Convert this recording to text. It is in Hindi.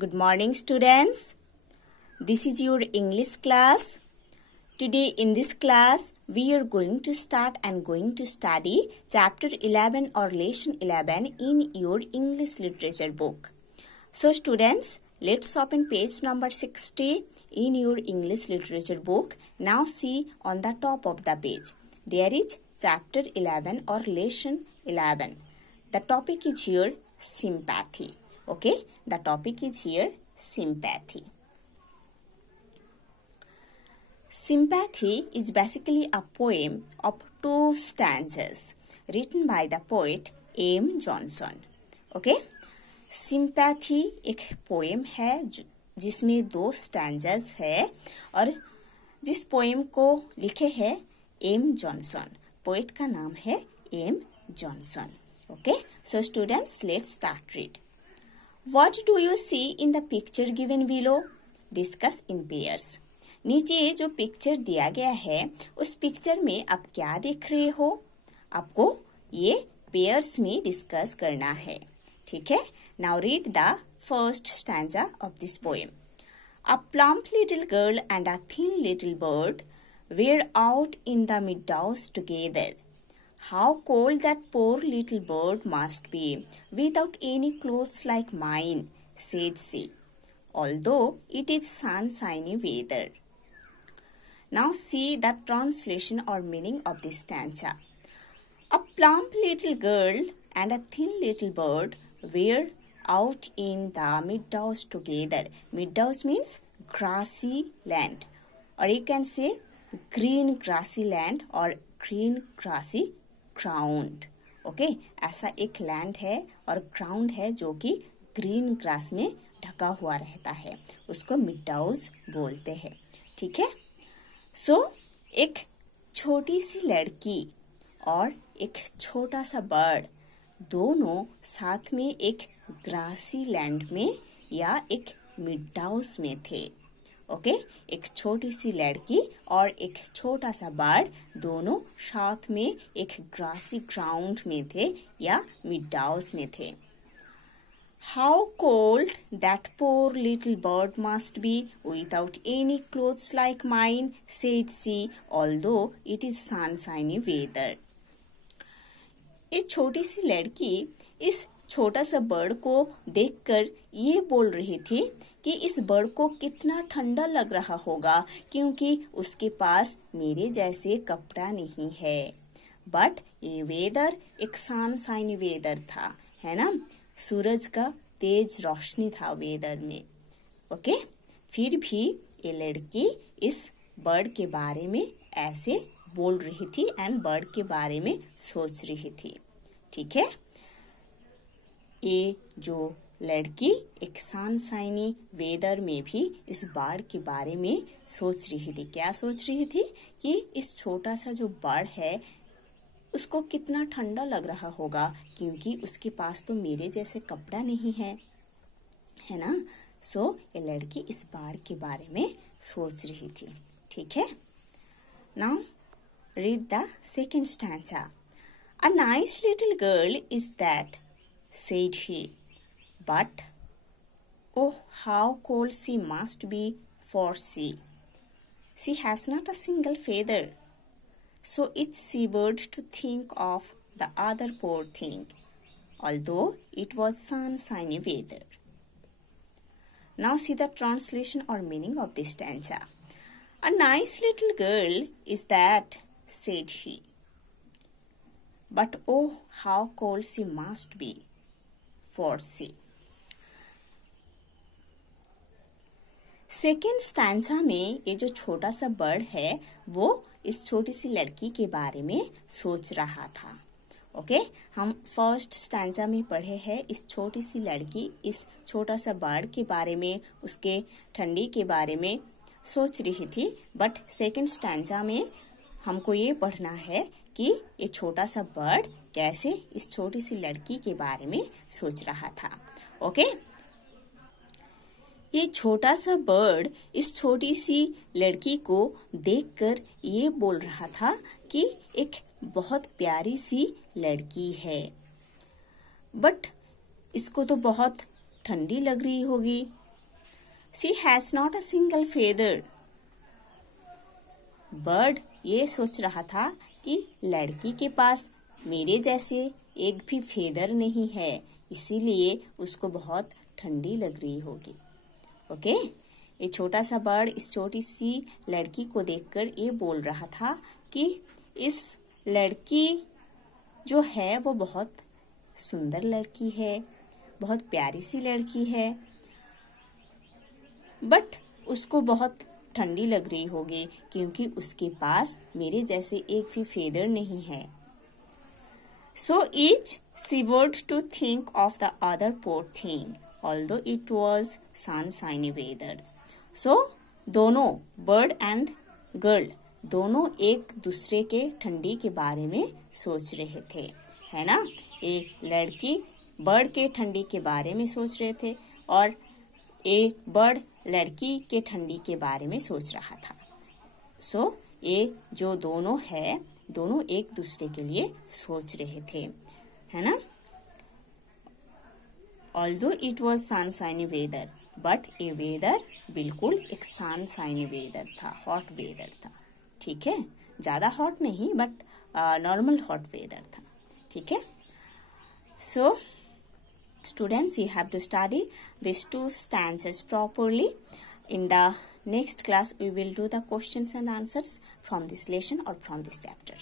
Good morning, students. This is your English class. Today in this class, we are going to start and going to study chapter 11 or lesson 11 in your English literature book. So students, let's open page number 60 in your English literature book. Now see on the top of the page. There is chapter 11 or lesson 11. The topic is here sympathy. Okay, the topic is here sympathy. Sympathy is basically a poem of 2 stanzas written by the poet M. Johnson. Okay, sympathy एक पोएम है जिसमें 2 स्टैंजास है और जिस पोएम को लिखे हैं एम जॉनसन. पोएट का नाम है M Johnson. Okay, so students, let's start read. What do you see in the picture given below? Discuss in pairs. नीचे जो पिक्चर दिया गया है उस पिक्चर में आप क्या देख रहे हो? आपको ये पेयर्स में डिस्कस करना है. ठीक है? Now read the first stanza of this poem. A plump little girl and a thin little bird were out in the meadows together. How cold that poor little bird must be without any clothes like mine, said she, although it is sunshiny weather. Now see the translation or meaning of this stanza. A plump little girl and a thin little bird were out in the meadows together. Meadows means grassy land, or you can say green grassy land or green grassy ground. Okay, ऐसा एक लैंड है और ग्राउंड है जो कि ग्रीन ग्रास में ढका हुआ रहता है, उसको मिडाउज बोलते हैं. ठीक है? सो एक छोटी सी लड़की और एक छोटा सा बर्ड दोनों साथ में एक ग्रासी लैंड में या एक मिडाउस में थे. ओके, एक छोटी सी लड़की और एक छोटा सा बर्ड दोनों साथ में एक ग्रासी ग्राउंड में थे या मिडाउस में थे. How cold that poor little bird must be without any clothes like mine, said she, although it is sunshiny weather. ये छोटी सी लड़की इस छोटा सा बर्ड को देखकर ये बोल रही थी कि इस बर्ड को कितना ठंडा लग रहा होगा क्योंकि उसके पास मेरे जैसे कपड़ा नहीं है. बट ये वेदर एक सनशाइनी वेदर था, है ना? सूरज का तेज रोशनी था वेदर में. ओके, फिर भी ये लड़की इस बर्ड के बारे में ऐसे बोल रही थी एंड बर्ड के बारे में सोच रही थी. ठीक है? ये जो लड़की एक सनशाइनी वेदर में भी इस बर्ड के बारे में सोच रही थी. क्या सोच रही थी? कि इस छोटा सा जो बर्ड है उसको कितना ठंडा लग रहा होगा क्योंकि उसके पास तो मेरे जैसे कपड़ा नहीं है, है ना? सो ये लड़की इस बर्ड के बारे में सोच रही थी. ठीक है? Now read the second stanza. A nice little girl is that, said he, but oh, how cold she must be, for she has not a single feather, so it's shivered to think of the other poor thing, although it was sunshiny weather. Now see the translation or meaning of this stanza. A nice little girl is that, said he, but oh, how cold she must be, for she. Second stanza में ये जो छोटा सा बर्ड है वो इस छोटी सी लड़की के बारे में सोच रहा था. ओके, हम फर्स्ट स्टैंजा में पढ़े हैं इस छोटी सी लड़की इस छोटा सा बर्ड के बारे में, उसके ठंडी के बारे में सोच रही थी. बट सेकेंड स्टैंजा में हमको ये पढ़ना है कि ये छोटा सा बर्ड कैसे इस छोटी सी लड़की के बारे में सोच रहा था. ओके, ये छोटा सा बर्ड इस छोटी सी लड़की को देखकर ये बोल रहा था कि एक बहुत प्यारी सी लड़की है, बट इसको तो बहुत ठंडी लग रही होगी, she has not a single feather. Bird ये सोच रहा था कि लड़की के पास मेरे जैसे एक भी फेदर नहीं है, इसीलिए उसको बहुत ठंडी लग रही होगी। ओके, ये छोटा सा बर्ड इस छोटी सी लड़की को देखकर ये बोल रहा था कि इस लड़की जो है वो बहुत सुंदर लड़की है, बहुत प्यारी सी लड़की है, बट उसको बहुत ठंडी लग रही होगी क्योंकि उसके पास मेरे जैसे एक भी फेदर नहीं है। So each shivered to think of the other poor thing, although it was sunshiny weather. So दोनों बर्ड एंड गर्ल दोनों एक दूसरे के ठंडी के बारे में सोच रहे थे, है ना। एक लड़की बर्ड के ठंडी के बारे में सोच रहे थे और एक बर्ड लड़की के ठंडी के बारे में सोच रहा था। सो ये जो दोनों है दोनों एक दूसरे के लिए सोच रहे थे, है ना। Although it was sunshiny weather, but ये वेदर बिल्कुल एक सनशाइनी वेदर था, हॉट वेदर था। ठीक है, ज्यादा हॉट नहीं बट नॉर्मल हॉट वेदर था। ठीक है, सो students, you have to study these two stanzas properly. In the next class we will do the questions and answers from this lesson or from this chapter.